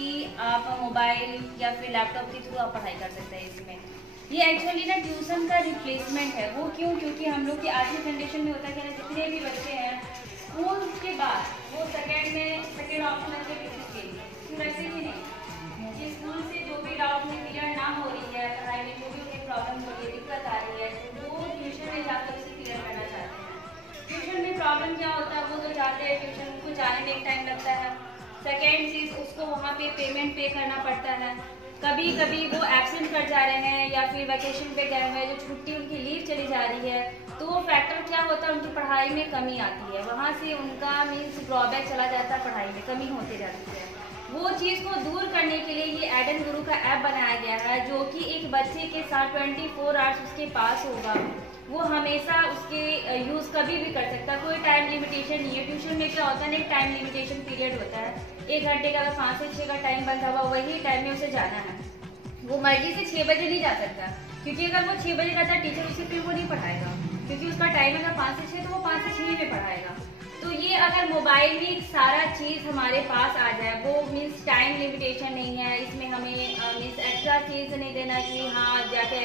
कि आप मोबाइल या फिर लैपटॉप के थ्रू आप पढ़ाई कर सकते हैं इसमें। ये एक्चुअली ना ट्यूशन का रिप्लेसमेंट है। वो क्यों? क्योंकि हम लोग की आज की कंडीशन में होता है कि ना जितने भी बच्चे हैं स्कूल के बाद वो सेकेंड ऑप्शन रखते हैं ट्यूशन के लिए। क्यों रखते कि नहीं कि स्कूल से जो भी डाउट में क्लियर ना हो रही है, पढ़ाई में जो भी उन्हें प्रॉब्लम हो रही है, दिक्कत आ रही है, तो वो ट्यूशन में जाकर उसे क्लियर करना चाहते हैं। ट्यूशन में प्रॉब्लम क्या होता है, वो तो जाते हैं ट्यूशन को जाने में एक टाइम लगता है। सेकेंड चीज़, उसको वहाँ पे पेमेंट पे करना पड़ता है। कभी कभी वो एब्सेंट कर जा रहे हैं या फिर वैकेशन पे गए हुए हैं, जो छुट्टी उनकी लीव चली जा रही है, तो वो फैक्टर क्या होता है, उनकी पढ़ाई में कमी आती है। वहाँ से उनका मीन्स ड्रॉबैक चला जाता है, पढ़ाई में कमी होती जाती है। वो चीज़ को दूर करने के लिए ये एडन गुरु का ऐप बनाया गया है, जो कि एक बच्चे के साथ 24 आवर्स उसके पास होगा। वो हमेशा उसके यूज़ कभी भी कर सकता है, कोई टाइम लिमिटेशन नहीं है। ट्यूशन में क्या होता है ना, एक टाइम लिमिटेशन पीरियड होता है, 1 घंटे का, अगर 5 से 6 का टाइम बंधा हुआ, वही टाइम में उसे जाना है। वो मर्जी से 6 बजे नहीं जा सकता, क्योंकि अगर वो 6 बजे जाता है टीचर उसे फिर वो नहीं पढ़ाएगा, क्योंकि उसका टाइम अगर 5 से 6 तो वो 5 से 6 में पढ़ाएगा। तो ये अगर मोबाइल में सारा चीज़ हमारे पास आ जाए, वो मीन्स टाइम लिमिटेशन नहीं है, इसमें हमें मीन्स एक्स्ट्रा चीज़ नहीं देना कि हाँ जाके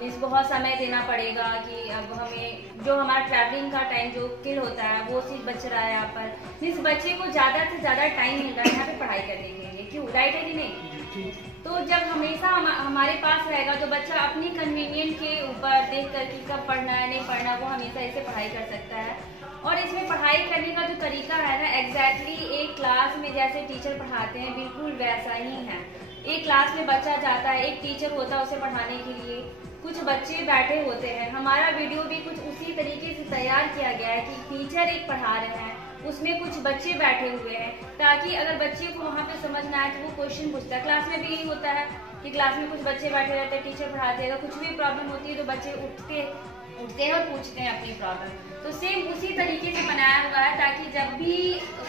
मीन्स बहुत समय देना पड़ेगा, कि अब हमें जो हमारा ट्रैवलिंग का टाइम जो किल होता है वो चीज़ बच रहा है यहाँ पर। मीन्स बच्चे को ज़्यादा से ज़्यादा टाइम मिल रहा है यहाँ पे पढ़ाई करने के लिए। क्यों? राइट है कि नहीं? तो जब हमेशा हमारे पास रहेगा तो बच्चा अपनी कन्वीनियंट के ऊपर देख कर कि कब पढ़ना है नहीं पढ़ना, वो हमेशा ऐसे पढ़ाई कर सकता है। और इसमें पढ़ाई करने का जो तरीका है ना, एग्जैक्टली एक क्लास में जैसे टीचर पढ़ाते हैं बिल्कुल वैसा ही है। एक क्लास में बच्चा जाता है, एक टीचर होता है उसे पढ़ाने के लिए, कुछ बच्चे बैठे होते हैं। हमारा वीडियो भी कुछ उसी तरीके से तैयार किया गया है कि टीचर एक पढ़ा रहे हैं, उसमें कुछ बच्चे बैठे हुए हैं, ताकि अगर बच्चे को वहाँ पे समझ ना आए तो वो क्वेश्चन पूछता है। क्लास में भी यही होता है कि क्लास में कुछ बच्चे बैठे रहते हैं, टीचर पढ़ाते हैं, कुछ भी प्रॉब्लम होती है तो बच्चे उठते हैं और पूछते हैं अपनी प्रॉब्लम। तो सेम उसी तरीके से बनाया हुआ है, ताकि जब भी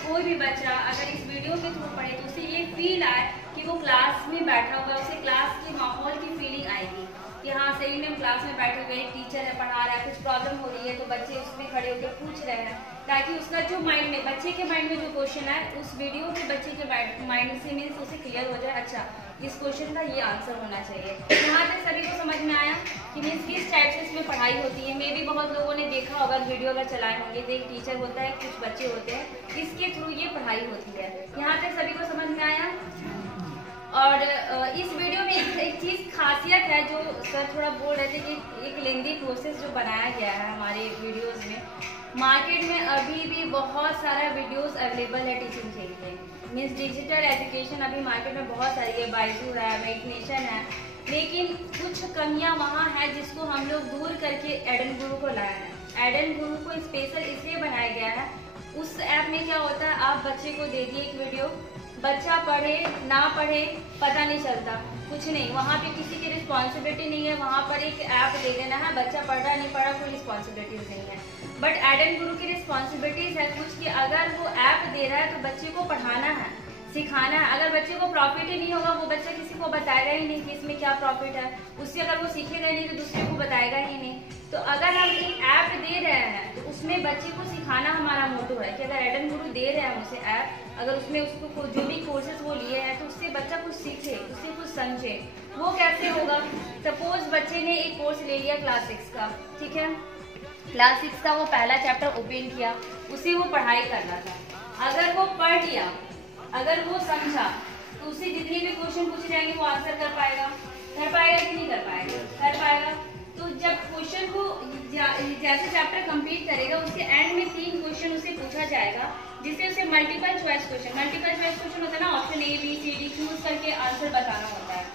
कोई भी बच्चा अगर इस वीडियो के थ्रू पढ़े तो उसे ये फील आए कि वो क्लास में बैठा हुआ है, उसे क्लास के माहौल की फीलिंग आएगी कि हाँ सही में हम क्लास में बैठे हुए, एक टीचर है पढ़ा रहा है, कुछ प्रॉब्लम हो रही है तो बच्चे उसमें खड़े होकर पूछ रहे हैं, ताकि उसका जो माइंड में, बच्चे के माइंड में जो क्वेश्चन है उस वीडियो के बच्चे के माइंड से मीन्स उसे क्लियर हो जाए, अच्छा इस क्वेश्चन का ये आंसर होना चाहिए। यहाँ तक सभी को समझ में आया कि मीन्स किस टाइप से इसमें पढ़ाई होती है। मे भी बहुत लोगों ने देखा होगा, वीडियो अगर चलाए होंगे तो एक टीचर होता है, कुछ बच्चे होते हैं, इसके थ्रू ये पढ़ाई होती है। यहाँ तक सभी को समझ में आया। और इस वीडियो में एक चीज़ खासियत है जो सर थोड़ा बोल रहे थे कि एक लेंदी प्रोसेस जो बनाया गया है हमारे वीडियोस में। मार्केट में अभी भी बहुत सारा वीडियोस अवेलेबल है टीचिंग के लिए, मीन्स डिजिटल एजुकेशन अभी मार्केट में बहुत सारी है, बाइजू है, मेडिटेशन है, लेकिन कुछ कमियां वहाँ है जिसको हम लोग दूर करके एडन गुरु को लाया है। एडन गुरु को स्पेशल इसलिए बनाया गया है, उस ऐप में क्या होता है, आप बच्चे को दे दिए एक वीडियो, बच्चा पढ़े ना पढ़े पता नहीं चलता, कुछ नहीं, वहाँ पे किसी की रिस्पॉन्सिबिलिटी नहीं है, वहाँ पर एक ऐप दे देना है, बच्चा पढ़ रहा नहीं पढ़ा कोई रिस्पॉन्सिबिलिटीज नहीं है। बट एडन गुरु की रिस्पॉन्सिबिलिटीज है कुछ कि अगर वो ऐप दे रहा है तो बच्चे को पढ़ाना है, सिखाना है। अगर बच्चे को प्रॉफिट ही नहीं होगा, वो बच्चा किसी को बताएगा ही नहीं कि इसमें क्या प्रॉफिट है, उससे अगर वो सीखेगा नहीं तो दूसरे को बताएगा ही नहीं। तो अगर हम एक ऐप दे रहे हैं तो उसमें बच्चे को सिखाना हमारा मोटो है कि अगर एडन गुरु दे रहे हैं उसे ऐप, अगर उसमें उसको जो भी कोर्सेज वो लिए हैं तो उससे बच्चा कुछ सीखे, उससे कुछ समझे। वो कैसे होगा? सपोज बच्चे ने एक कोर्स ले लिया क्लास 6 का, ठीक है, क्लास 6 का वो पहला चैप्टर ओपन किया, उसे वो पढ़ाई करना था। अगर वो पढ़ लिया, अगर वो समझा, तो उसे जितने भी क्वेश्चन पूछे जाएंगे वो आंसर कर पाएगा कि नहीं कर पाएगा? कर पाएगा। तो जब क्वेश्चन को जैसे चैप्टर कंप्लीट करेगा, उसके एंड में 3 क्वेश्चन उसे पूछा जाएगा, जिससे उसे मल्टीपल चॉइस क्वेश्चन होता है ना, option A B C D choose करके आंसर बताना होता है।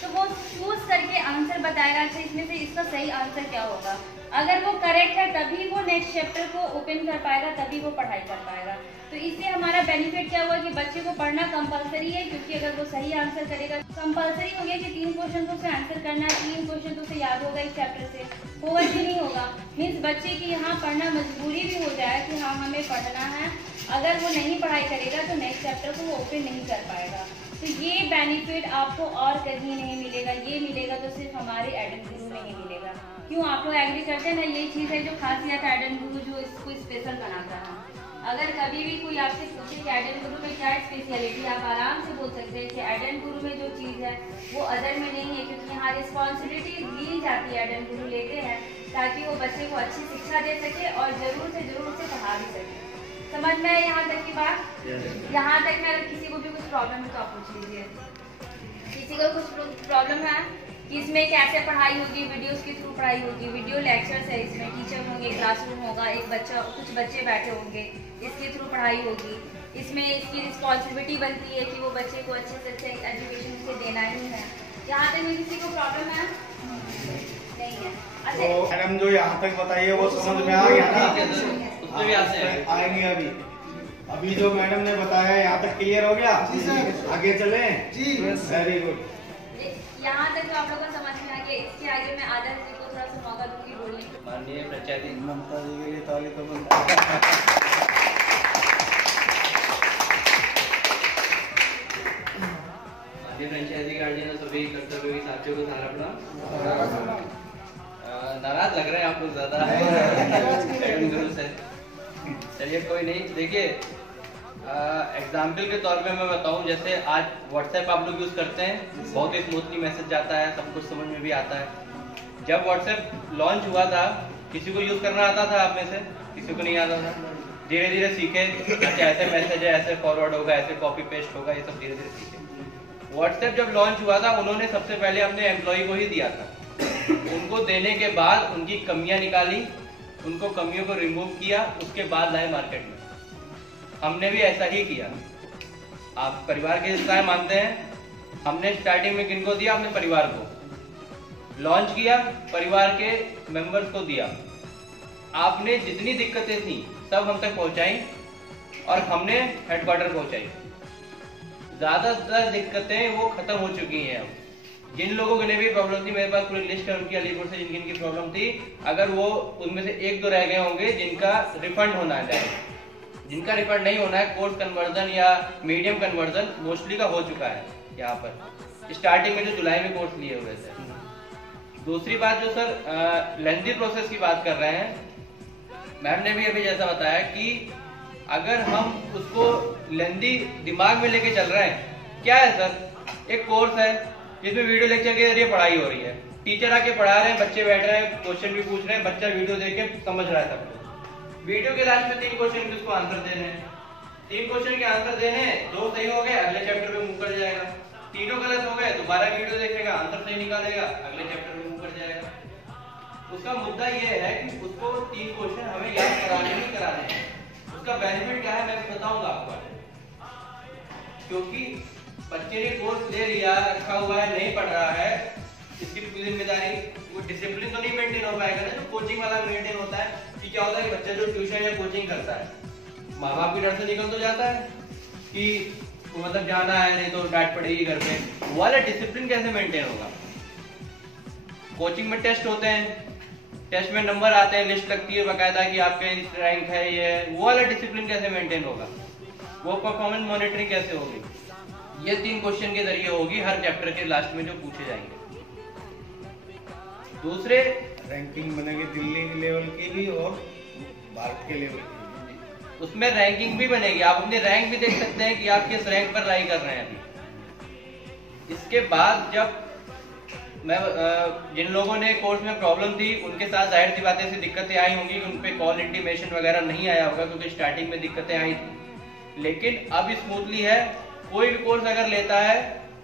तो वो चूज करके आंसर बताएगा, अच्छा इसमें से इसका सही आंसर क्या होगा। अगर वो करेक्ट है तभी वो नेक्स्ट चैप्टर को ओपन कर पाएगा, तभी वो पढ़ाई कर पाएगा। तो इससे हमारा बेनिफिट क्या हुआ कि बच्चे को पढ़ना कंपलसरी है, क्योंकि अगर वो सही आंसर करेगा, कंपलसरी हो गया कि 3 क्वेश्चन को उसे आंसर करना है, 3 क्वेश्चन तो उसे याद होगा इस चैप्टर से, होगा कि नहीं होगा। मीन्स बच्चे की यहाँ पढ़ना मजबूरी भी हो जाए कि हाँ हमें पढ़ना है, अगर वो नहीं पढ़ाई करेगा तो नेक्स्ट चैप्टर को वो ओपन नहीं कर पाएगा। तो ये बेनिफिट आपको और कहीं नहीं मिलेगा, ये मिलेगा तो सिर्फ हमारे एडन गुरु में ही मिलेगा। क्यों? आप लोग एग्री करते हैं ना, ये चीज़ है जो खासियत है एडन गुरु जो इसको स्पेशल बनाता है। अगर कभी भी कोई आपसे पूछे कि एडन गुरु में क्या स्पेशलिटी, आप आराम बोल सकते हैं कि एडेन गुरु में जो चीज़ है वो अदर में नहीं है, क्योंकि यहाँ रिस्पॉन्सिबिलिटी ली जाती है, एडेन गुरु लेते हैं ताकि वो बच्चे को अच्छी शिक्षा दे सके और ज़रूर से ज़रूर उसे पढ़ा भी सके। समझ में आए यहाँ तक की बात? यहाँ तक में अगर किसी को भी कुछ प्रॉब्लम है तो आप पूछ लीजिए। किसी को कुछ प्रॉब्लम है कि इसमें कैसे पढ़ाई होगी, वीडियोस के थ्रू पढ़ाई होगी, वीडियो लेक्चर्स है, इसमें टीचर होंगे, क्लासरूम होगा, कुछ बच्चे बैठे होंगे, इसके थ्रू पढ़ाई होगी। इसमें इसकी रिस्पॉन्सिबिलिटी बनती है कि वो बच्चे को अच्छे से अच्छे एजुकेशन उसे देना ही है। यहाँ तक में किसी को प्रॉब्लम है? नहीं है। अच्छा, तो मैडम जो यहाँ तक बताइए वो समझ में आ गया ना? उसमें भी आएंगे अभी जो मैडम ने बताया यहाँ तक क्लियर हो गया? जी सर। आगे चले जी। Very good. यहाँ तक जो आप लोगों को समझ में आ गया, इसके आगे मैं आदर्श जी को थोड़ा सा मौका दूंगी बोलने की। माननीय पंचायती ममता जी के लिए ताली तो बनता है। माननीय पंचायती गार्जियन सभी कर्तव्योगी साथियों को सारा प्रणाम। नाराज लग रहे हैं आप लोग ज्यादा। चलिए कोई नहीं, देखिए एग्जाम्पल के तौर पे मैं बताऊं, जैसे आज व्हाट्सएप आप लोग यूज करते हैं, बहुत ही स्मूथली मैसेज जाता है, सब कुछ समझ में भी आता है। जब व्हाट्सएप लॉन्च हुआ था किसी को यूज करना आता था आप में से? किसी को नहीं आता था। धीरे धीरे सीखे, अच्छा ऐसे मैसेज है, ऐसे फॉरवर्ड होगा, ऐसे कॉपी पेस्ट होगा, ये सब धीरे धीरे सीखे। व्हाट्सएप जब लॉन्च हुआ था उन्होंने सबसे पहले अपने एम्प्लॉय को ही दिया था। उनको देने के बाद उनकी कमियां निकाली, उनको कमियों को रिमूव किया, उसके बाद लाए मार्केट में। हमने भी ऐसा ही किया। आप परिवार के हिस्सा मानते हैं, हमने स्टार्टिंग में किनको दिया? अपने परिवार को लॉन्च किया, परिवार के मेंबर्स को दिया। आपने जितनी दिक्कतें थी सब हम तक पहुंचाई और हमने हेडक्वार्टर पहुंचाई। ज्यादातर दिक्कतें वो खत्म हो चुकी हैं। अब जिन लोगों के लिए भी प्रॉब्लम थी, मेरे पास पूरी लिस्ट है उनकी, अलीपुर से जिन जिनकी प्रॉब्लम थी, अगर वो उनमें से एक दो रह गए होंगे जिनका रिफंड होना है, जिनका रिफंड नहीं होना है, कोर्स कन्वर्जन या मीडियम कन्वर्जन मोस्टली का हो चुका है यहाँ पर, स्टार्टिंग में जो जुलाई में कोर्स लिए हुए थे। दूसरी बात जो सर लेंथी प्रोसेस की बात कर रहे हैं, मैम ने भी अभी जैसा बताया कि अगर हम उसको लेंथी दिमाग में लेके चल रहे हैं, क्या है सर, एक कोर्स है जिसमें वीडियो लेक्चर के जरिए पढ़ाई हो रही है, टीचर आके पढ़ा रहे हैं, बच्चे बैठ रहे हैं, क्वेश्चन भी पूछ रहे हैं, बच्चा वीडियो देख के समझ रहा है सब कुछ। वीडियो के लास्ट में 3 क्वेश्चन के उसको आंसर देने हैं, 3 क्वेश्चन के आंसर देने, 2 सही हो गए अगले चैप्टर में मूव कर जाएगा, तीनों गलत हो गए दोबारा वीडियो देखेगा, आंसर सही निकालेगा, अगले चैप्टर में मूव कर जाएगा। उसका मुद्दा ये है कि उसको 3 क्वेश्चन हमें याद कराने ही कराने हैं। उसका बेनिफिट क्या है मैं बताऊंगा आपको, क्योंकि बच्चे ने कोर्स ले लिया, रखा हुआ है, नहीं पढ़ रहा है, इसकी पूरी जिम्मेदारी, वो डिसिप्लिन तो नहीं मेंटेन हो पाएगा ना जो कोचिंग वाला मेंटेन होता है। कि क्या होता है कि बच्चा जो ट्यूशन या कोचिंग करता है, माँ बाप की डर से निकल तो जाता है कि मतलब जाना है नहीं तो डांट पड़ेगी घर पे, वो वाला डिसिप्लिन कैसे मेंटेन होगा? कोचिंग में टेस्ट होते हैं, टेस्ट में नंबर आते हैं, लिस्ट लगती है बकायदा कि आपके रैंक है, ये वो वाला डिसिप्लिन कैसे मेंटेन होगा? वो परफॉर्मेंस मॉनिटरिंग कैसे होगी? ये 3 क्वेश्चन के जरिए होगी हर चैप्टर के लास्ट में जो पूछे जाएंगे। दूसरे रैंकिंग बनेगी दिल्ली के लेवल की भी और भारत के लेवल की, उसमें रैंकिंग भी बनेगी, आप अपनी रैंक भी देख सकते हैं कि आप किस रैंक पर राई कर रहे हैं अभी। इसके बाद जब मैं जिन लोगों ने कोर्स में प्रॉब्लम थी उनके साथ जाहिर सी बातें से दिक्कतें आई होंगी, उन पे कॉल इंटीमेशन वगैरह नहीं आया होगा क्योंकि स्टार्टिंग में दिक्कतें आई थी, लेकिन अब स्मूथली है। कोई भी कोर्स अगर लेता है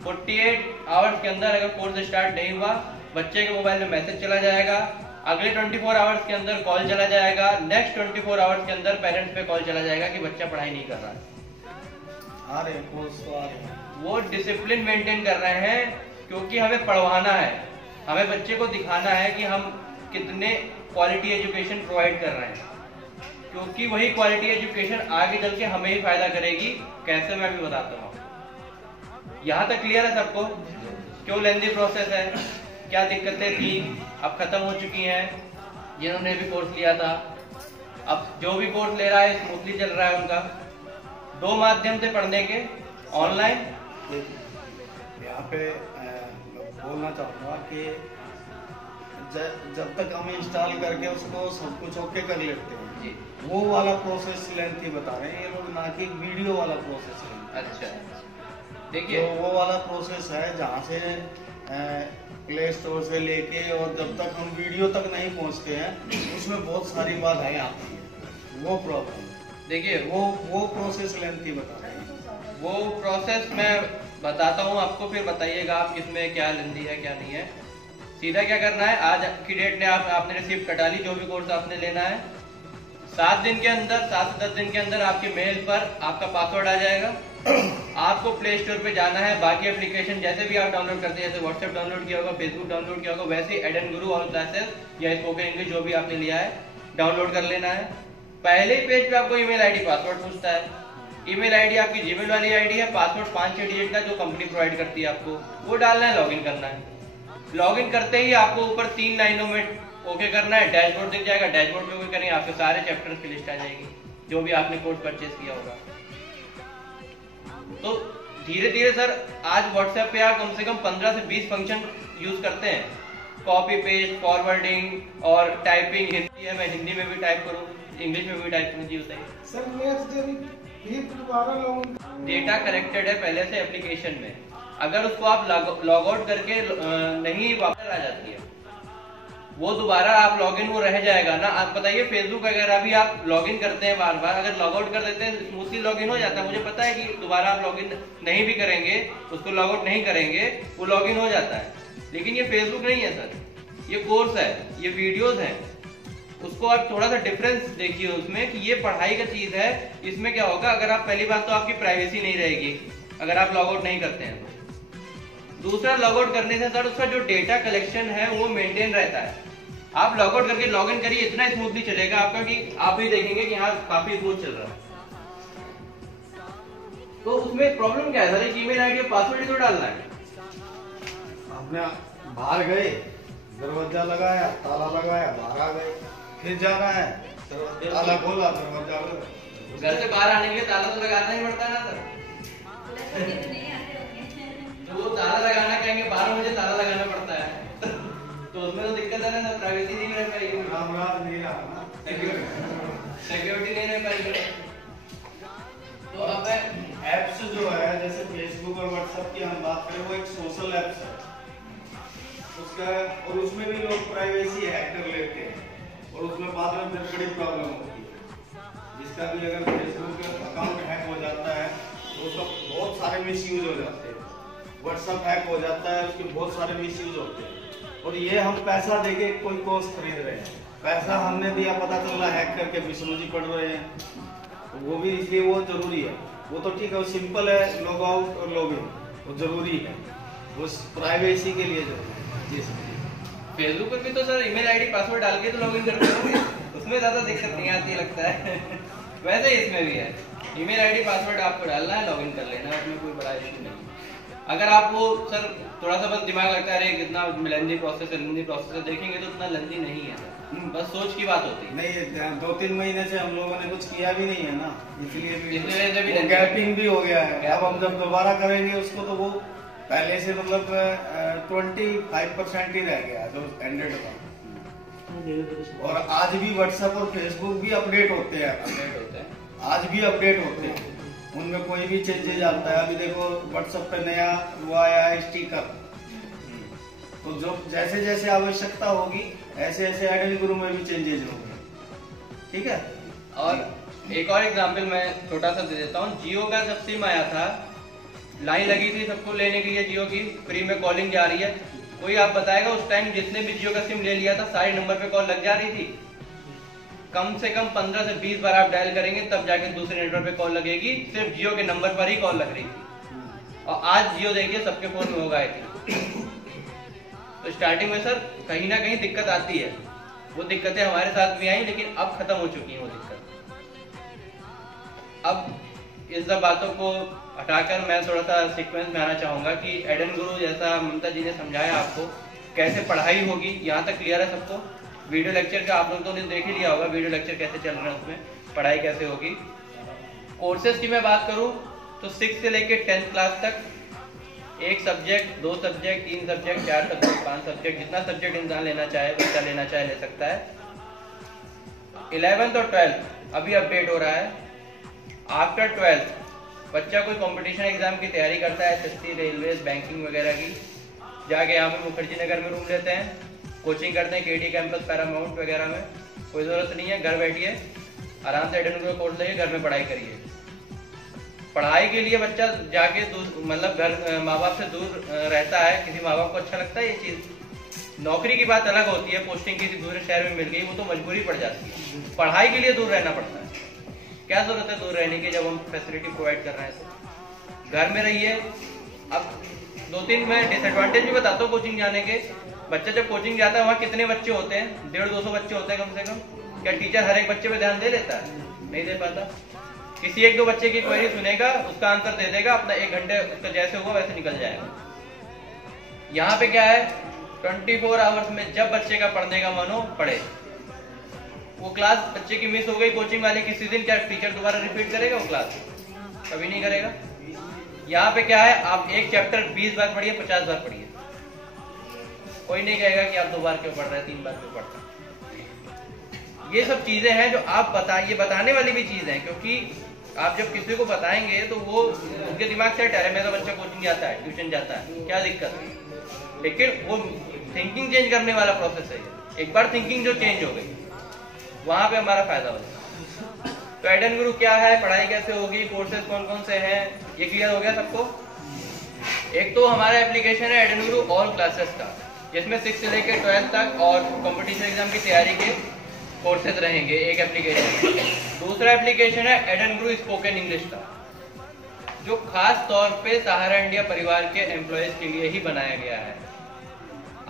48 आवर्स के अंदर अगर कोर्स स्टार्ट नहीं हुआ, बच्चे के मोबाइल में मैसेज चला जाएगा, अगले 24 आवर्स के अंदर कॉल चला जाएगा, नेक्स्ट 24 आवर्स के अंदर पेरेंट्स पे कॉल चला जाएगा कि बच्चा पढ़ाई नहीं कर रहा है। आ रहे कोर्स तो आ रहे, वो डिसिप्लिन मेंटेन कर रहे हैं क्योंकि हमें पढ़वाना है, हमें बच्चे को दिखाना है कि हम कितने क्वालिटी एजुकेशन प्रोवाइड कर रहे हैं, क्योंकि वही क्वालिटी एजुकेशन आगे चल के हमें ही फायदा करेगी। कैसे मैं भी बताता हूँ। यहाँ तक क्लियर है सबको? क्यों लेंथी प्रोसेस है, क्या दिक्कतें थी, अब खत्म हो चुकी हैं जिन्होंने भी कोर्स लिया था। अब जो भी कोर्स ले रहा है स्मूथली चल रहा है उनका। 2 माध्यम से पढ़ने के, ऑनलाइन। यहाँ पे बोलना चाहूँगा कि जब तक हम इंस्टॉल करके उसको सब कुछ ओके कर लेते हैं जी, वो वाला प्रोसेस लेंथी बता रहे हैं ये लोग, ना कि वीडियो वाला प्रोसेस। अच्छा देखिए तो वो वाला प्रोसेस है जहाँ से प्ले स्टोर से लेके और जब तक हम वीडियो तक नहीं पहुँचते हैं उसमें बहुत सारी बाधाएं आती हैं, वो प्रॉब्लम। देखिए वो प्रोसेस लेंथी बता रहे हैं। वो प्रोसेस मैं बताता हूँ आपको, फिर बताइएगा आप किसमें क्या लेंदी है क्या नहीं है। सीधा क्या करना है, आज की डेट में आपने रिसीप्ट कटा ली, जो भी कोर्स आपने लेना है, 7 दिन के अंदर, 7 से 10 दिन के अंदर आपके मेल पर आपका पासवर्ड आ जाएगा। आपको प्ले स्टोर पे जाना है, बाकी एप्लीकेशन जैसे भी आप डाउनलोड करते हैं, जैसे व्हाट्सएप डाउनलोड किया होगा, फेसबुक डाउनलोड किया होगा, वैसे ही एडन गुरु और क्लासेस या स्पोकन इंग्लिश जो भी आपने लिया है डाउनलोड कर लेना है। पहले ही पेज पे आपको ईमेल आईडी पासवर्ड पूछता है। ईमेल आईडी आपकी जीमेल वाली आईडी है, पासवर्ड 5-6 डिजिट का जो कंपनी प्रोवाइड करती है आपको, वो डालना है, लॉगिन करना है। लॉगिन करते ही आपको ऊपर 3 लाइनों में ओके करना है, डैशबोर्ड दिख जाएगा, डैशबोर्ड पे ओके करेंगे, आपके सारे चैप्टर्स की लिस्ट आ जाएगी जो भी आपने कोर्स परचेज किया होगा। तो धीरे धीरे सर आज व्हाट्सएप पे आप कम से कम 15 से 20 फंक्शन यूज करते हैं, कॉपी पेस्ट, फॉरवर्डिंग और टाइपिंग। हिंदी है, मैं हिंदी में भी टाइप करूँ, इंग्लिश में भी टाइप करूँ। जी बताइए सर। दोबारा डेटा कलेक्टेड है पहले से एप्लीकेशन में, अगर उसको आप लॉग आउट करके नहीं वापस आ जाती है, वो दोबारा आप लॉगिन वो रह जाएगा ना। आप बताइए फेसबुक अगर अभी आप लॉगिन करते हैं बार बार, अगर लॉग आउट कर देते हैं स्मूथली लॉगिन हो जाता है। मुझे पता है कि दोबारा आप लॉगिन नहीं भी करेंगे, उसको लॉग आउट नहीं करेंगे, वो लॉगिन हो जाता है। लेकिन ये फेसबुक नहीं है सर, ये कोर्स है, ये वीडियोज है। उसको आप थोड़ा सा डिफरेंस देखिए उसमें कि ये पढ़ाई का चीज है। इसमें क्या होगा, अगर आप पहली बात तो आपकी प्राइवेसी नहीं रहेगी अगर आप लॉग आउट नहीं करते हैं तो। दूसरा, लॉग आउट करने से सर उसका जो डेटा कलेक्शन है वो मेंटेन रहता है। आप लॉग आउट करके लॉग इन करिए, इतना स्मूथली चलेगा आपका कि आप भी देखेंगे कि हाँ काफी स्मूथ चल रहा है। तो उसमें प्रॉब्लम क्या है सर, एक ईमेल आईडी और पासवर्ड ही तो डालना है। हमने बाहर गए, दरवाजा लगाया, ताला लगाया, बाहर आ गए, फिर जाना है, ताला खोला, दरवाजा घर से बाहर आने के लिए ताला तो लगाना ही पड़ता है ना सर। तो वो ताला लगाना कहेंगे 12 बजे ताला लगाना पड़ता है तो उसमें तो दिक्कत है ना, प्राइवेसी नहीं रह पाएगी, नहीं रहा, सिक्योरिटी नहीं रह पाएगी। तो अब एप्स जो है जैसे फेसबुक और व्हाट्सएप की हम बात करें, वो एक सोशल एप्स है उसका, और उसमें भी लोग प्राइवेसी हैक कर लेते हैं और उसमें बाद में फिर बड़ी प्रॉब्लम होती है। जिसका भी अगर फेसबुक का अकाउंट हैक हो जाता है तो उसका बहुत सारे मिसयूज हो जाते हैं, व्हाट्सएप हैक हो जाता है, उसके बहुत सारे मिसयूज होते हैं। और ये हम पैसा देके कोई कोर्स खरीद रहे हैं, पैसा हमने दिया, पता चल रहा हैक करके विष्णु जी पढ़ रहे हैं, तो वो भी इसलिए वो जरूरी है। वो तो ठीक है, वो सिंपल है, लॉग आउट और लॉग इन वो जरूरी है, वो प्राइवेसी के लिए जरूरी है। जी सर। फेसबुक पर भी तो सर ईमेल आईडी पासवर्ड डाल के तो लॉगिन करते होंगे, उसमें ज्यादा दिक्कत नहीं आती लगता है वैसे ही इसमें भी है, ईमेल आईडी पासवर्ड आपको डालना है, लॉगिन कर लेना है, उसमें कोई बड़ा इशू नहीं। अगर आप वो सर थोड़ा सा बस दिमाग लगता है अरे कितना लेंदी प्रोसेस है, देखेंगे तो उतना लेंदी नहीं है, बस सोच की बात होती है। नहीं, 2-3 महीने से हम लोगों ने कुछ किया भी नहीं है ना, इसलिए भी गैपिंग भी हो गया है। अब हम जब दोबारा करेंगे उसको तो वो पहले से मतलब 25% ही रह गया जो एंडेड था। और आज भी व्हाट्सएप और फेसबुक भी अपडेट होते हैं, आज भी अपडेट होते हैं, उनमें कोई भी चेंजेज आता है। अभी देखो व्हाट्सएप पे नया वो आया है स्टिकर, तो जो जैसे जैसे आवश्यकता होगी ऐसे ऐसे एडन गुरु में भी चेंजेज होंगे, ठीक है। और एक और एग्जांपल मैं छोटा सा दे देता हूँ। जियो का जब सिम आया था, लाइन लगी थी सबको लेने के लिए, जियो की फ्री में कॉलिंग जा रही है। कोई आप बताएगा उस टाइम जिसने भी जियो का सिम ले लिया था सारे नंबर पे कॉल लग जा रही थी? कम से कम 15 से 20 बार आप डायल करेंगे तब जाके दूसरे नेटवर्क पे कॉल लगेगी, सिर्फ जियो के नंबर पर ही कॉल लग रही थी। और आज जियो देखिए सबके फोन में होगा तो स्टार्टिंग में सर कहीं ना कहीं दिक्कत आती है, वो दिक्कतें हमारे साथ भी आई, लेकिन अब खत्म हो चुकी है वो दिक्कत। अब इन सब बातों को हटाकर मैं थोड़ा सा सीक्वेंस में आना चाहूंगा कि एडन गुरु जैसा ममता जी ने समझाया आपको कैसे पढ़ाई होगी, यहाँ तक क्लियर है सबको। वीडियो लेक्चर का आप लोग तो देख ही लिया होगा, वीडियो लेक्चर कैसे चल रहे हैं, उसमें पढ़ाई कैसे होगी। कोर्सेज की मैं बात करूं तो 6 से लेके 10th क्लास तक 1 subject, 2 subject, 3 subject, 4 subject, 5 subject, जितना सब्जेक्ट इंसान लेना चाहे, बच्चा लेना चाहे ले सकता है। 11th और 12th अभी अपडेट हो रहा है। आफ्टर 12th बच्चा कोई कंपटीशन एग्जाम की तैयारी करता है, एसएससी, रेलवे, बैंकिंग वगैरह की, जाके यहाँ पे मुखर्जी नगर में रूम लेते हैं, कोचिंग करते हैं केडी कैंपस, पैरामाउंट वगैरह में। कोई ज़रूरत नहीं है, घर बैठिए आराम से एडेनग्रो का कोर्स लेके घर में पढ़ाई करिए। पढ़ाई के लिए बच्चा जाके मतलब घर माँ बाप से दूर रहता है, किसी माँ बाप को अच्छा लगता है ये चीज़? नौकरी की बात अलग होती है, पोस्टिंग किसी दूसरे शहर में मिल गई, वो तो मजबूरी पड़ जाती है। पढ़ाई के लिए दूर रहना पड़ता है, क्या जरूरत है दूर रहने की जब हम फैसिलिटी प्रोवाइड कर रहे हैं तो घर में रहिए। अब 2-3 मैं डिसएडवांटेज भी बताता हूँ कोचिंग जाने के। बच्चा जब कोचिंग जाता है वहाँ कितने बच्चे होते हैं? 150-200 बच्चे होते हैं कम से कम। क्या टीचर हर एक बच्चे पे ध्यान दे लेता है? नहीं दे पाता। किसी 1-2 बच्चे की क्वेरी सुनेगा, उसका आंसर दे देगा, अपना 1 घंटे उसका जैसे हुआ वैसे निकल जाएगा। यहाँ पे क्या है, 24 आवर्स में जब बच्चे का पढ़ने का मन हो पढ़े। वो क्लास बच्चे की मिस हो गई कोचिंग वाले किसी दिन, क्या टीचर दोबारा रिपीट करेगा वो क्लास? कभी नहीं करेगा। यहाँ पे क्या है, आप एक चैप्टर 20 बार पढ़िए, 50 बार पढ़िए, कोई नहीं कहेगा कि आप 2 बार क्यों पढ़ रहे हैं, 3 बार क्यों पढ़ रहे हैं। ये सब चीजें हैं जो आप ये बताने वाली भी चीज है, क्योंकि आप जब किसी को बताएंगे तो वो उनके दिमाग से है, मेरा बच्चा कोचिंग जाता है, ट्यूशन जाता है, क्या दिक्कत है। लेकिन वो थिंकिंग चेंज करने वाला प्रोसेस है। एक बार थिंकिंग जो चेंज हो गई, वहां पे हमारा फायदा हो जाएगा। तो एडेनग्रू क्या है, पढ़ाई कैसे होगी, कोर्सेज कौन कौन से हैं, ये क्लियर हो गया सबको। एक तो हमारा एप्लीकेशन है एडेनग्रू ऑल क्लासेस का, जिसमें 6 से लेकर 12 तक और कंपटीशन एग्जाम की तैयारी के कोर्सेज रहेंगे एक एप्लीकेशन। दूसरा एप्लीकेशन है एडेनग्रू स्पोकन इंग्लिश का, जो खास तौर पे सहारा इंडिया परिवार के एम्प्लॉयज के लिए ही बनाया गया है।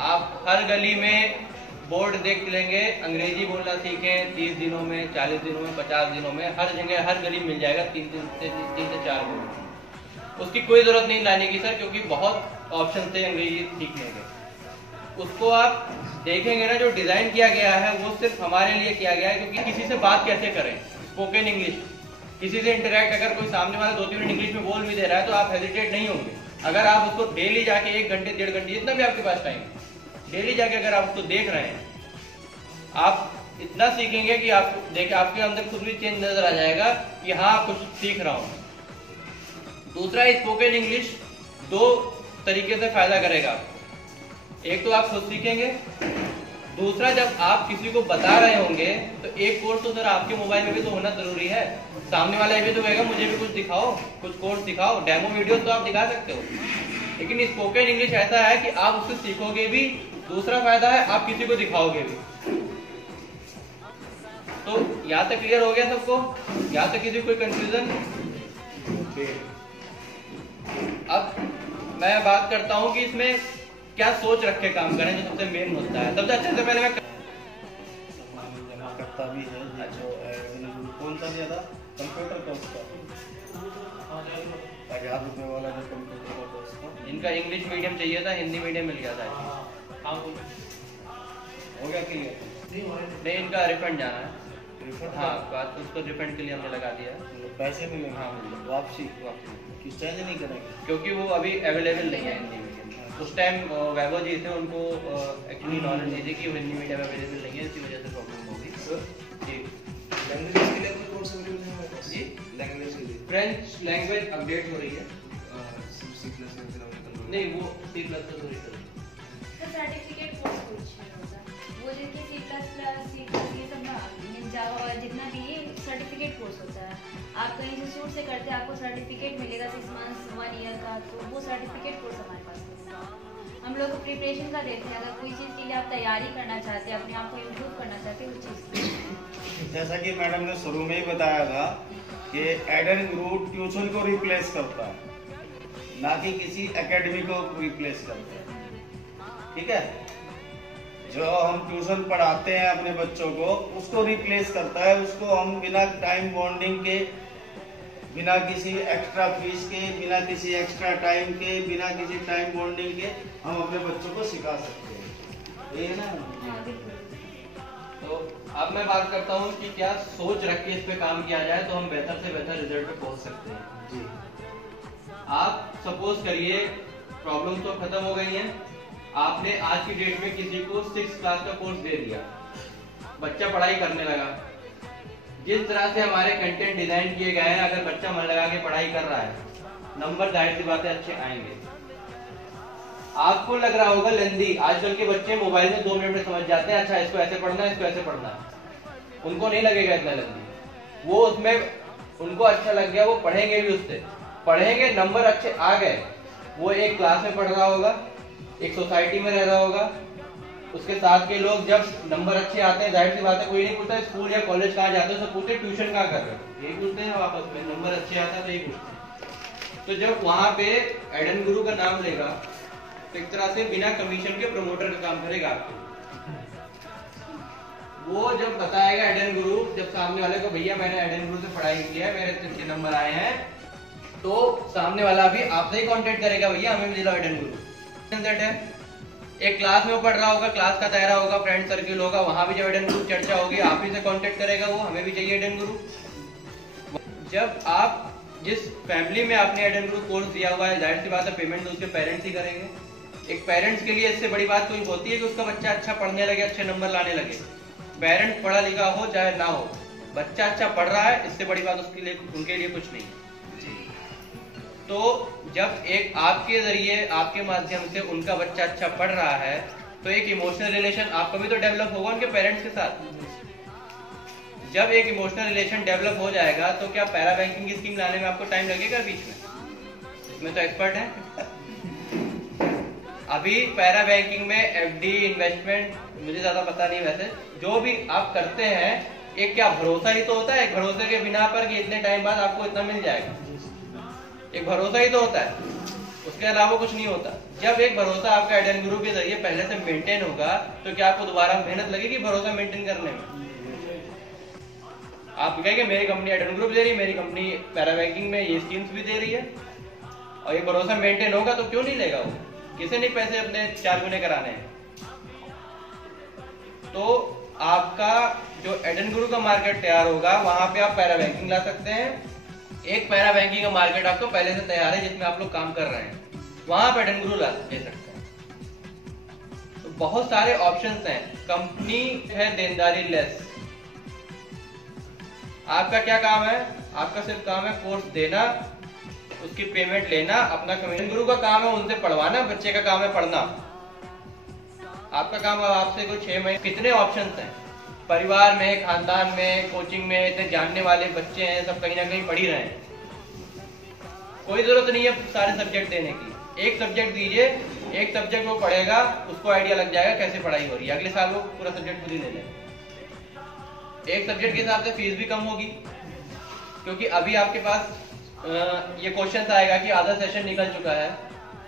आप हर गली में बोर्ड देख लेंगे, अंग्रेजी बोलना सीखें 30 दिनों में, 40 दिनों में, 50 दिनों में, हर जगह हर गली मिल जाएगा 3 से 4 बोर्ड। उसकी कोई जरूरत नहीं लाने की सर, क्योंकि बहुत ऑप्शन थे अंग्रेजी सीखने के। उसको आप देखेंगे ना, जो डिजाइन किया गया है वो सिर्फ हमारे लिए किया गया है, क्योंकि किसी से बात कैसे करें, स्पोकन इंग्लिश, किसी से इंटरेक्ट, अगर कोई सामने वाला 2-3 मिनट इंग्लिश में बोल भी दे रहा है तो आप हेजिटेट नहीं होंगे। अगर आप उसको डेली जाके 1 घंटे 1.5 घंटे जितना भी आपके पास टाइम, डेली जाके अगर आप उसको देख रहे हैं, आप इतना सीखेंगे कि आप देख आपके अंदर खुद भी चेंज नजर आ जाएगा कि हाँ कुछ सीख रहा हूँ। दूसरा, स्पोकन इंग्लिश 2 तरीके से फायदा करेगा आपको। एक तो आप खुद सीखेंगे, दूसरा जब आप किसी को बता रहे होंगे तो एक कोर्स तो सर आपके मोबाइल में भी तो होना जरूरी है। सामने वाला ये भी तो कहेगा मुझे भी कुछ दिखाओ, कुछ कोर्स दिखाओ, डेमो वीडियोस तो आप दिखा सकते हो। लेकिन स्पोकन इंग्लिश ऐसा है कि आप उससे सीखोगे भी, दूसरा फायदा है आप किसी को दिखाओगे भी। तो यहाँ तक क्लियर हो गया सबको? यहाँ तक किसी कोई कंफ्यूजन? अब मैं बात करता हूँ कि इसमें क्या सोच रख के काम करें, जो सबसे मेन होता है। सबसे अच्छे से पहले मैं जमा करता भी है जो कौन सा दिया था, कंप्यूटर का, उसका 1000 रुपये वाला जो कंप्यूटर का कोर्स था। इनका इंग्लिश मीडियम चाहिए था, हिंदी मीडियम मिल गया था। हो गया क्लियर? नहीं, इनका रिफंड जाना है। हाँ, बात उसको रिफंड के लिए हमने लगा दिया है। पैसे मिलेंगे? हाँ, वापसी किस चेंज नहीं करेंगे? क्योंकि वो अभी अवेलेबल नहीं है हिंदी मीडियम। उस टाइम वैभव जी थे, उनको एक्चुअली नॉलेज नहीं थी कि हिंदी मीडियम अवेलेबल नहीं है, इसी वजह से प्रॉब्लम होगी जी। लैंग्वेज के लिए कोई कोर्स अवेलेबल नहीं है जी, लैंग्वेज के लिए? फ्रेंच लैंग्वेज अपडेट हो रही है। C++ नहीं, वो C++ हो रही है। सर्टिफिकेट कोर्स कुछ होता है, वो जिसके C++, ये सब ना, जावा और जितना भी ये सर्टिफिकेट कोर्स होता है। आप कहीं से सूट से करते हैं, आपको सर्टिफिकेट मिलेगा 6 मंथ्स 1 ईयर का, तो वो सर्टिफिकेट कोर्स हमारे पास होता है। हम लोग प्रिपरेशन का देते हैं, अगर कोई चीज़ के लिए आप तैयारी करना चाहते हैं, अपने आप को इम्प्रूव करना चाहते हैं, उस चीज़। जैसा कि मैडम ने शुरू में ही बताया था कि एडेनग्रू ट्यूशन को रिप्लेस करता है, ना कि किसी एकेडमी को रिप्लेस करता है। ठीक है, जो हम ट्यूशन पढ़ाते हैं अपने बच्चों को, उसको रिप्लेस करता है। उसको हम बिना टाइम बॉन्डिंग के, बिना किसी एक्स्ट्रा फीस के, बिना किसी एक्स्ट्रा टाइम के, बिना किसी टाइम बॉन्डिंग के हम अपने बच्चों को सिखा सकते हैं। ये है ना? तो अब मैं बात करता हूँ कि क्या सोच रख के इस पे काम किया जाए तो हम बेहतर से बेहतर रिजल्ट पे पहुंच सकते हैं। जी, आप सपोज करिए प्रॉब्लम तो खत्म हो गई है, आपने आज की डेट में किसी को 6th क्लास का कोर्स दे दिया, बच्चा पढ़ाई करने लगा, जिस तरह से हमारे कंटेंट डिजाइन किए गए हैं, अगर बच्चा मन लगा के पढ़ाई कर रहा है, नंबर जाहिर सी बातें अच्छे आएंगे। आपको लग रहा होगा लेंदी, आजकल के बच्चे मोबाइल में 2 मिनट में समझ जाते हैं, अच्छा इसको ऐसे पढ़ना है, इसको ऐसे पढ़ना है। उनको नहीं लगेगा इतना लेंदी, वो उसमें उनको अच्छा लग गया, वो पढ़ेंगे भी, उससे पढ़ेंगे, नंबर अच्छे आ गए, वो एक क्लास में पढ़ रहा होगा, एक सोसाइटी में रह रहा होगा, उसके साथ के लोग जब नंबर अच्छे आते हैं, जाहिर सी बात है कोई नहीं पूछता स्कूल या कॉलेज कहाँ जाते हो, सब पूछते ट्यूशन कहाँ कर रहे हो, यही पूछते हैं आपस में, नंबर अच्छे आता है तो यही पूछते हैं। तो जब वहां पे एडन गुरु का नाम लेगा तो एक तरह से बिना कमीशन के प्रमोटर का काम करेगा आपको। वो जब बताएगा एडन गुरु, जब सामने वाले को भैया मैंने एडन गुरु से पढ़ाई की है, मेरे इतने नंबर आए हैं, तो सामने वाला भी आपसे ही कांटेक्ट करेगा, भैया हमें भी दिलाओ एडन गुरु। एक क्लास में वो पढ़ रहा होगा, क्लास का दायरा होगा, फ्रेंड सर्किल होगा, वहां भी जब एडन गुरु चर्चा होगी, आप ही से कांटेक्ट करेगा वो, हमें भी चाहिए एडन गुरु। जब आप जिस फैमिली में आपने एडन गुरु कोर्स दिया हुआ है, जाहिर सी बात है पेमेंट तो उसके पेरेंट्स ही करेंगे। एक पेरेंट्स के लिए इससे बड़ी बात कोई होती है कि उसका बच्चा अच्छा पढ़ने लगे, अच्छे नंबर लाने लगे। पेरेंट्स पढ़ा लिखा हो चाहे ना हो, बच्चा अच्छा पढ़ रहा है, इससे बड़ी बात उसके लिए उनके लिए कुछ नहीं है। तो जब एक आपके जरिए, आपके माध्यम से उनका बच्चा अच्छा पढ़ रहा है, तो एक इमोशनल रिलेशन आपका भी तो डेवलप होगा उनके पेरेंट्स के साथ। जब एक इमोशनल रिलेशन डेवलप हो जाएगा तो क्या पैरा बैंकिंग की स्कीम लाने में आपको टाइम लगेगा बीच में? इसमें तो एक्सपर्ट है। अभी पैरा बैंकिंग में एफडी, इन्वेस्टमेंट, मुझे ज्यादा पता नहीं, वैसे जो भी आप करते हैं, एक क्या भरोसा ही तो होता है, एक भरोसे के बिना पर कि इतने टाइम बाद आपको इतना मिल जाएगा, एक भरोसा ही तो होता है, उसके अलावा कुछ नहीं होता। जब एक भरोसा आपका एडन गुरु के जरिए पहले से मेंटेन होगा, तो क्या आपको दोबारा मेहनत लगेगी भरोसा मेंटेन करने में? आप कहेंगे मेरी कंपनी एडन ग्रुप दे रही है, मेरी कंपनी पैरा बैंकिंग में ये स्कीम्स भी दे रही है, और ये भरोसा मेंटेन होगा तो क्यों नहीं लेगा वो? किसे नहीं पैसे अपने 4 गुने कराने हैं। तो आपका जो एडन गुरु का मार्केट तैयार होगा, वहां पे आप पैरा बैंकिंग ला सकते हैं। एक पैरा बैंकिंग का मार्केट आपको पहले से तैयार है जिसमें आप लोग काम कर रहे हैं, वहां पे एडन गुरु ला ले सकते हैं। तो बहुत सारे ऑप्शंस हैं। कंपनी है देनदारी लेस। आपका क्या काम है? आपका सिर्फ काम है कोर्स देना, उसकी पेमेंट लेना, अपना कमीशन। गुरु का काम है उनसे पढ़वाना, बच्चे का काम है पढ़ना। आपका काम है आपसे कोई 6 महीने। कितने ऑप्शंस हैं परिवार में, खानदान में, कोचिंग में, इतने जानने वाले बच्चे हैं, सब कहीं ना कहीं पढ़ ही रहे हैं। कोई जरूरत नहीं है सारे सब्जेक्ट देने की। एक सब्जेक्ट दीजिए, एक सब्जेक्ट वो पढ़ेगा, उसको आइडिया लग जाएगा कैसे पढ़ाई हो रही है, अगले साल वो पूरा सब्जेक्ट खुद ही ले लेगा। एक सब्जेक्ट के हिसाब से फीस भी कम होगी, क्योंकि अभी आपके पास ये क्वेश्चन आएगा कि आधा सेशन निकल चुका है,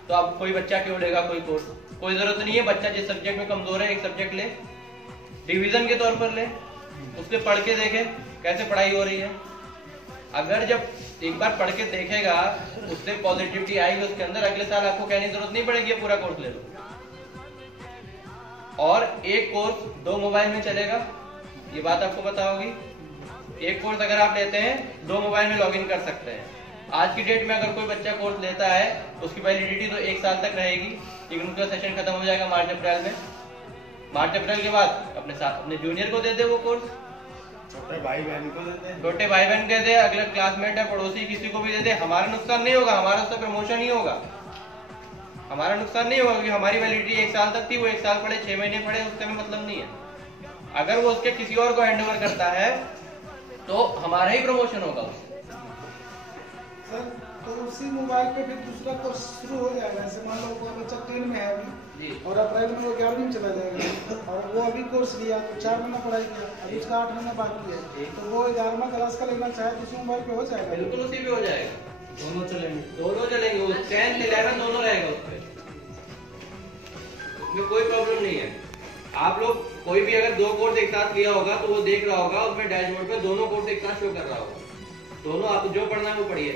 तो अब कोई बच्चा क्यों लेगा कोई कोर्स? कोई जरूरत नहीं है। बच्चा जिस सब्जेक्ट में कमजोर है, एक सब्जेक्ट ले, डिवीजन के तौर पर ले, उसके पढ़ के देखे कैसे पढ़ाई हो रही है। अगर जब एक बार पढ़ के देखेगा, उससे पॉजिटिविटी आएगी उसके अंदर, अगले साल आपको कहने की जरूरत नहीं पड़ेगी पूरा कोर्स ले लो। और एक कोर्स 2 मोबाइल में चलेगा, ये बात आपको पता होगी। एक कोर्स अगर आप लेते हैं 2 मोबाइल में लॉगिन कर सकते हैं। आज की डेट में अगर कोई बच्चा कोर्स लेता है, उसकी वैलिडिटी तो 1 साल तक रहेगी, लेकिन उनका सेशन खत्म हो जाएगा मार्च अप्रैल में। मार्च अप्रैल के बाद अपने साथ अपने जूनियर को दे दे वो कोर्स, छोटे भाई बहन को देते हैं, छोटे भाई बहन दे दे, अगले क्लासमेट है, पड़ोसी, किसी को भी दे दे। हमारा नुकसान नहीं होगा, हमारा उसका प्रमोशन ही होगा, हमारा नुकसान नहीं होगा, क्योंकि हमारी वैलिडिटी 1 साल तक थी, वो 1 साल पढ़े, 6 महीने पढ़े, उससे हमें मतलब नहीं है। अगर वो उसके किसी और को हैंड ओवर करता है तो हमारा ही प्रमोशन होगा उससे। सर, तो उसी मोबाइल पे फिर दूसरा कोर्स शुरू हो जाएगा। जैसे मान लो कोई बच्चा 3 में है अभी, और अप्रैल में वो 11वीं में चला जाएगा, और वो अभी कोर्स लिया तो 4 महीना पढ़ाई किया, अभी उसका 8 महीना बाकी है, तो वो 11वां क्लास का लेना चाहे तो उसी मोबाइल पे हो जाएगा। बिल्कुल उसी पे हो जाएगा, दोनों चलेंगे, दोनों चलेंगे, वो 10th 11 दोनों रहेगा उस पे, उसमें कोई प्रॉब्लम नहीं है। आप लोग कोई भी अगर 2 कोर्स एक साथ लिया होगा तो वो देख रहा होगा, उसमें डैशबोर्ड पे दोनों कोर्स एक साथ शो कर रहा होगा, दोनों आप जो पढ़ना है वो पढ़िए।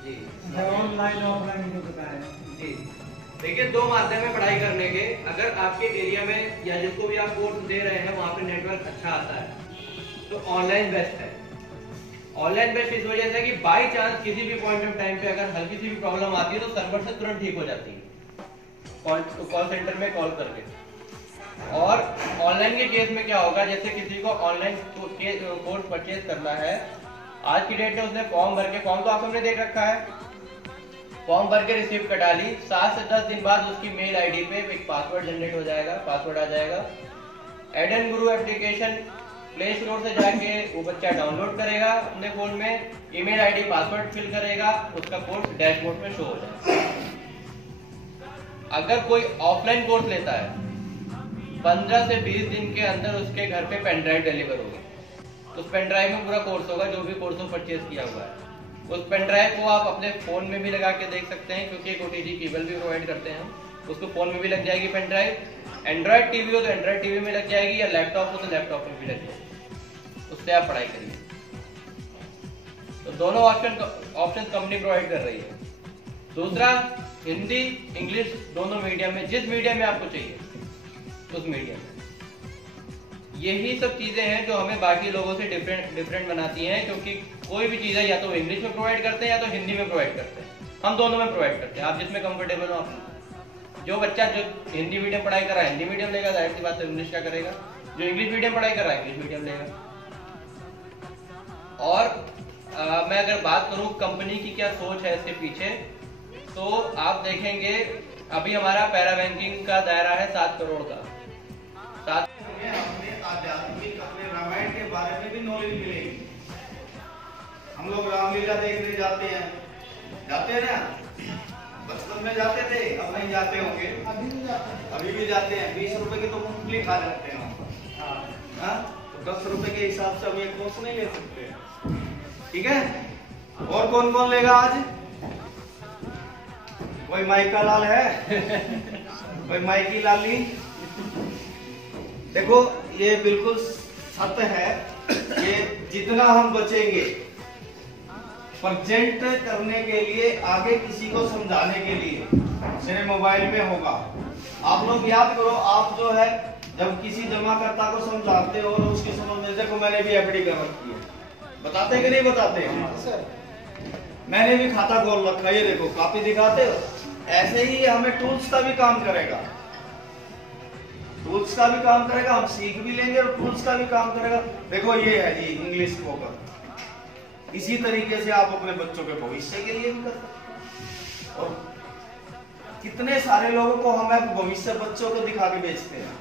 जी ऑनलाइन ऑफलाइन जो बताया जी, देखिए 2 माध्यम है पढ़ाई करने के। अगर आपके एरिया में या जिसको भी आप कोर्स दे रहे हैं वहाँ पे नेटवर्क अच्छा आता है तो ऑनलाइन बेस्ट है। ऑनलाइन बेस्ट इस वजह से कि बाई चांस किसी भी पॉइंट ऑफ टाइम पे अगर हल्की सी भी प्रॉब्लम आती है तो सर्वर से तुरंत ठीक हो जाती है, कॉल सेंटर में कॉल करके। और ऑनलाइन के केस में क्या होगा, जैसे किसी को ऑनलाइन कोर्स परचेज करना है, आज की डेट में उसने फॉर्म भर के, फॉर्म तो आप हमने देख रखा है, फॉर्म भर के रिसीप्ट कटा ली, 7 से 10 दिन बाद उसकी मेल आईडी पे एक पासवर्ड जनरेट हो जाएगा, पासवर्ड आ जाएगा। एडन गुरु एप्लीकेशन प्ले स्टोर से जाके वो बच्चा डाउनलोड करेगा अपने फोन में, ईमेल आईडी पासवर्ड फिल करेगा, उसका कोर्स डैशबोर्ड में शो हो जाएगा। अगर कोई ऑफलाइन कोर्स लेता है, 15 से 20 दिन के अंदर उसके घर पे पेन ड्राइव डिलीवर होगी। उस पेन ड्राइव में पूरा कोर्स होगा, जो भी कोर्स परचेज किया हुआ है। उस पेन ड्राइव को आप अपने फोन में भी लगा के देख सकते हैं, क्योंकि एक OTG केबल भी प्रोवाइड करते हैं हम, उसको फोन में भी लग जाएगी पेन ड्राइव। एंड्रॉइड टीवी हो तो एंड्रॉइड टीवी में लग जाएगी, या लैपटॉप हो तो लैपटॉप में भी लग जाएगी, उससे आप पढ़ाई करिए। तो दोनों ऑप्शन कंपनी प्रोवाइड कर रही है। दूसरा, हिंदी इंग्लिश दोनों मीडियम में, जिस मीडियम में आपको चाहिए उस मीडियम में। यही सब चीजें हैं जो हमें बाकी लोगों से डिफरेंट बनाती हैं, क्योंकि कोई भी चीज़ है या तो इंग्लिश में प्रोवाइड करते हैं या तो हिंदी में प्रोवाइड करते हैं, हम दोनों में प्रोवाइड करते हैं। आप जिसमें कंफर्टेबल हो, आप जो बच्चा जो हिंदी मीडियम पढ़ाई कर रहा है हिंदी मीडियम लेगा, जाहिर सी बात है इंग्लिश का करेगा। जो इंग्लिश मीडियम पढ़ाई कर रहा है इंग्लिश मीडियम लेगा। और मैं अगर बात करूं कंपनी की क्या सोच है इसके पीछे, तो आप देखेंगे अभी हमारा पैरा बैंकिंग का दायरा है 7 करोड़ का। अपने आध्यात्मिक, अपने रामायण के बारे में भी नॉलेज मिलेगी। हम लोग रामलीला देखने जाते हैं ना, बचपन में जाते थे, अब नहीं जाते होंगे, अभी भी जाते हैं। 20 रुपए की तो मूंगफली खा जाते हैं, तो 10 रुपए के हिसाब से हम एक कोर्स नहीं ले सकते, ठीक है। और कौन कौन लेगा आज? कोई माइका लाल है? कोई माइकी लाली? देखो ये बिल्कुल सत्य है कि जितना हम बचेंगे प्रेजेंट करने के लिए, आगे किसी को समझाने के लिए, सिर्फ मोबाइल में होगा। आप लोग याद करो, आप जो है जब किसी जमाकर्ता को समझाते हो और उसकी समझ में, देखो मैंने भी एफडी कर रखी है, बताते कि नहीं बताते? मैंने भी खाता खोल रखा है, ये देखो कॉपी दिखाते हो। ऐसे ही हमें टूल्स का भी काम करेगा, टूल्स का भी काम करेगा, हम सीख भी लेंगे और टूल्स का भी काम करेगा। देखो ये है जी इंग्लिश फोकस। इसी तरीके से आप अपने बच्चों के भविष्य के लिए भी कर सकते हैं। और कितने सारे लोगों को हम भविष्य बच्चों को दिखा के बेचते हैं,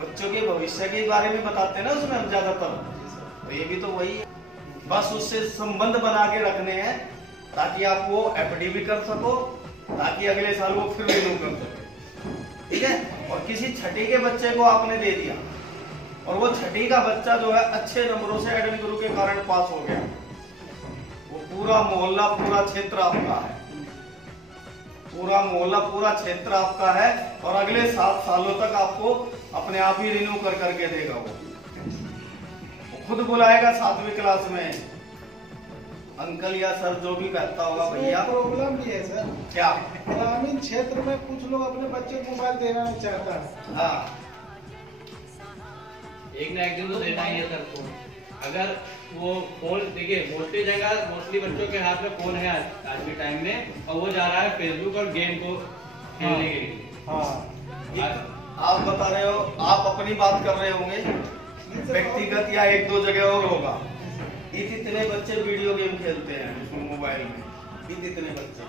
बच्चों के भविष्य के बारे में बताते हैं ना उसमें हम ज्यादातर। तो ये भी तो वही है, बस उससे संबंध बना के रखने हैं ताकि आप वो एफडी भी कर सको, ताकि अगले साल वो फिर रिन्यू कर सके, ठीक है। और किसी छठी के बच्चे को आपने दे दिया और वो छठी का बच्चा जो है अच्छे नंबरों से एडन गुरु के कारण पास हो गया, वो पूरा मोहल्ला पूरा क्षेत्र आपका है, पूरा मोहल्ला पूरा क्षेत्र आपका है, और अगले 7 सालों तक आपको अपने आप ही रिन्यू कर करके देगा। वो खुद बुलाएगा 7वीं क्लास में, अंकल या सर जो भी कहता होगा, भैया। प्रॉब्लम भी है सर, क्या? ग्रामीण क्षेत्र में कुछ लोग अपने बच्चे को मोबाइल देना नहीं चाहता है। हाँ, एक ना एक दिन तो देना ही है सर फोन। अगर वो फोन देखिए, मोस्टली बच्चों के हाथ में फोन है आज के टाइम में, और वो जा रहा है फेसबुक और गेम को खेलने के लिए। आप बता रहे हो, आप अपनी बात कर रहे होंगे, व्यक्तिगत या 1-2 जगह और होगा। इतने बच्चे वीडियो गेम खेलते हैं मोबाइल में, इतने बच्चे,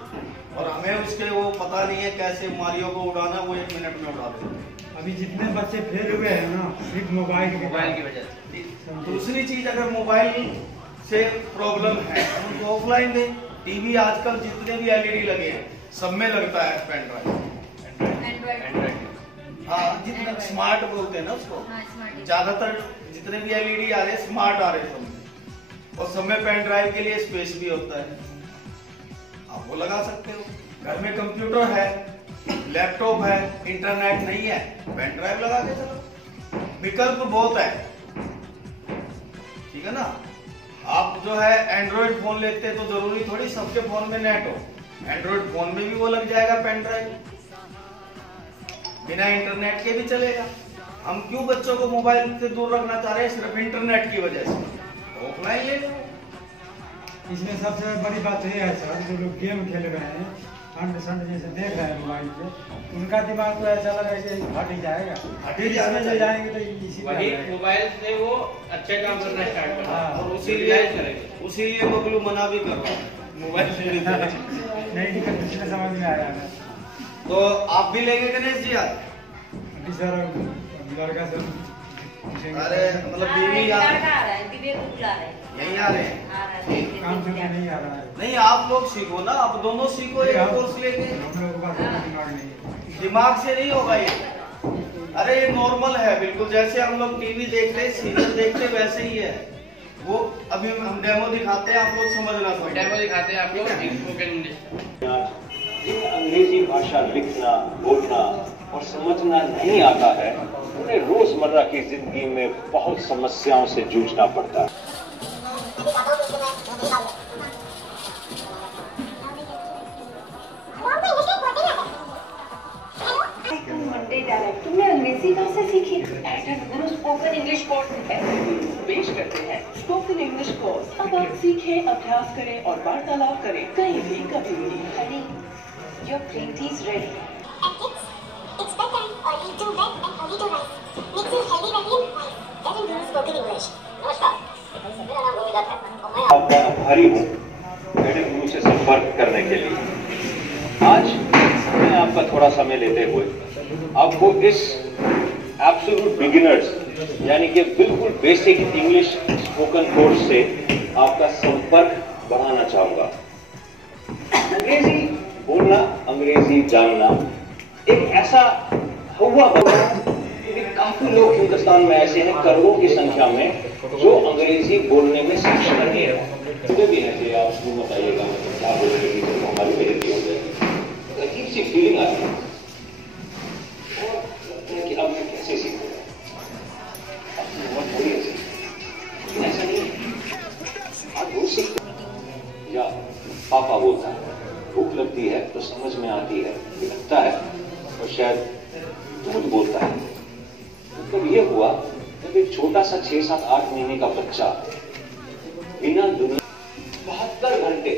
और हमें उसके वो पता नहीं है कैसे मारियो को उड़ाना, वो 1 मिनट में उड़ा देते हैं। अभी जितने बच्चे फेल हुए हैं ना, सिर्फ मोबाइल की वजह से। दूसरी चीज, अगर मोबाइल से प्रॉब्लम है उनको ऑफलाइन दे। टीवी आजकल जितने भी एलईडी लगे हैं सब में लगता है पेन ड्राइव, हाँ, जितना स्मार्ट बोलते हैं ना उसको, ज्यादातर जितने भी एलईडी आ रहे हैं स्मार्ट आ रहे हैं सब में, और सब में पेन ड्राइव के लिए स्पेस भी होता है, आप वो लगा सकते हो। घर में कंप्यूटर है, लैपटॉप है, इंटरनेट नहीं है, पेन ड्राइव लगा के चलो, विकल्प बहुत है, ठीक है ना। आप जो है एंड्रॉइड फोन लेते हैं तो जरूरी थोड़ी सबके फोन में नेट हो, एंड्रॉइड फोन में भी वो लग जाएगा पेन ड्राइव, बिना इंटरनेट के भी चलेगा। हम क्यों बच्चों को मोबाइल से दूर रखना चाह रहे हैं? सिर्फ इंटरनेट की वजह से। ऑफलाइन ले लो। इसमें सबसे बड़ी बात यह है सर, जो लोग गेम खेल रहे हैं, अंड संड जैसे देख रहे हैं मोबाइल पे, उनका दिमाग तो ऐसा लग रहा है कि हट ही जाएगा, फिर इसमें जो जाएंगे तो इसी पे वही आएगा। मोबाइल से वो अच्छा काम करना स्टार्ट कर रहा है हाँ। और करेगा। उसीलिए बबलू मना भी कर रहा है मोबाइल से भी देने। नहीं दिक्कत किसी समझ में आया है। तो आप भी लेंगे गणेश जी आज? अभी सर लड़का सब पूछेंगे। अरे मतलब बीवी आ आ रहा है, विवेक को बुला रहे हैं। नहीं आ रहे हैं? आ रहा है, काम से नहीं आ रहा है। नहीं, आप लोग सीखो ना, आप दोनों सीखो एक कोर्स लेके। हम लोगों का दिमाग नहीं है। दिमाग से नहीं होगा ये। अरे ये नॉर्मल है बिल्कुल, जैसे हम लोग टीवी देखते हैं, सीरियल देखते हैं, वैसे ही है वो। अभी हम डेमो दिखाते हैं, आप लोग समझना समझ। डेमो दिखाते हैं आपको स्पोकन इंग्लिश। जिन्हें अंग्रेजी भाषा लिखना, बोलना और समझना नहीं आता है, उन्हें रोजमर्रा की जिंदगी में बहुत समस्याओं से जूझना पड़ता है। मंडे डायरेक्ट तुमने अंग्रेजी कहाँ से सीखी? गुरु स्पोकन इंग्लिश कोर्स पेश करते हैं। स्पोकन इंग्लिश कोर्स अब आप सीखें, अभ्यास करें और वार्तालाप करें कहीं भी कभी भी। Honey, your green tea is ready. It's bedtime. Early to bed and early to rise. Makes you healthy, wealthy and wise. That is Guru Spoken English. नमस्कार, मेरा नाम गोविंद है और मैं आपका आभारी हूँ मेरे गुरु से संपर्क करने के लिए। आज मैं आपका थोड़ा समय लेते हुए आपको इस एब्सोल्यूट बिगिनर्स यानी कि बिल्कुल बेसिक इंग्लिश स्पोकन कोर्स से आपका संपर्क बढ़ाना चाहूंगा। अंग्रेजी बोलना, अंग्रेजी जानना एक ऐसा हुआ बना कि काफी लोग हिंदुस्तान में ऐसे हैं, करोड़ों की संख्या में, जो अंग्रेजी बोलने में सक्षम नहीं है। मुझे भी है कि आप जरूर बताइएगा क्या बोलेंगे कि हमारी बेइज्जती हो जाएगी। अजीब सी फीलिंग आती है और लगता है कि अब मैं कैसे सीखूंगा, अपनी उम्र थोड़ी ऐसी, लेकिन ऐसा नहीं है। आप वो सीखते या पापा बोलता है, भूख लगती है तो समझ में आती है, लगता है, और शायद दूध बोलता है। मतलब ये हुआ जब एक छोटा सा 6-7-8 महीने का बच्चा बिना दुनिया 72 घंटे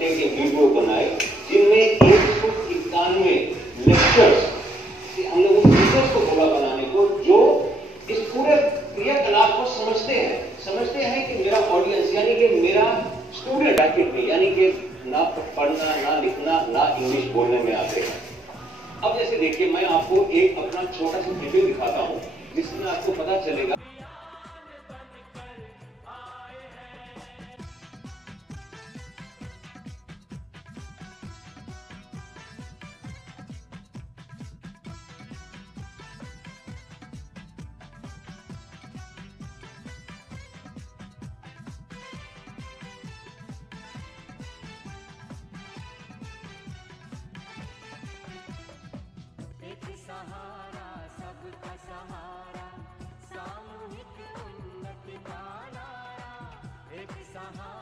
के वीडियो बनाए, जिनमें 191 लेक्चर्स, हम लोग उन टीचर्स को बोला बनाने को जो इस पूरे क्रियाकलाप को समझते हैं कि मेरा ऑडियंस यानी कि मेरा स्टूडेंट ब्रैकेट में, यानी कि ना पढ़ना, ना लिखना, ना इंग्लिश बोलने में आते हैं। अब जैसे देखिए, मैं आपको एक अपना छोटा सा वीडियो दिखाता हूँ जिसमें आपको पता चलेगा। सहारा सबका सहारा, सामूहिक उन्नति का नारा, एक सहारा।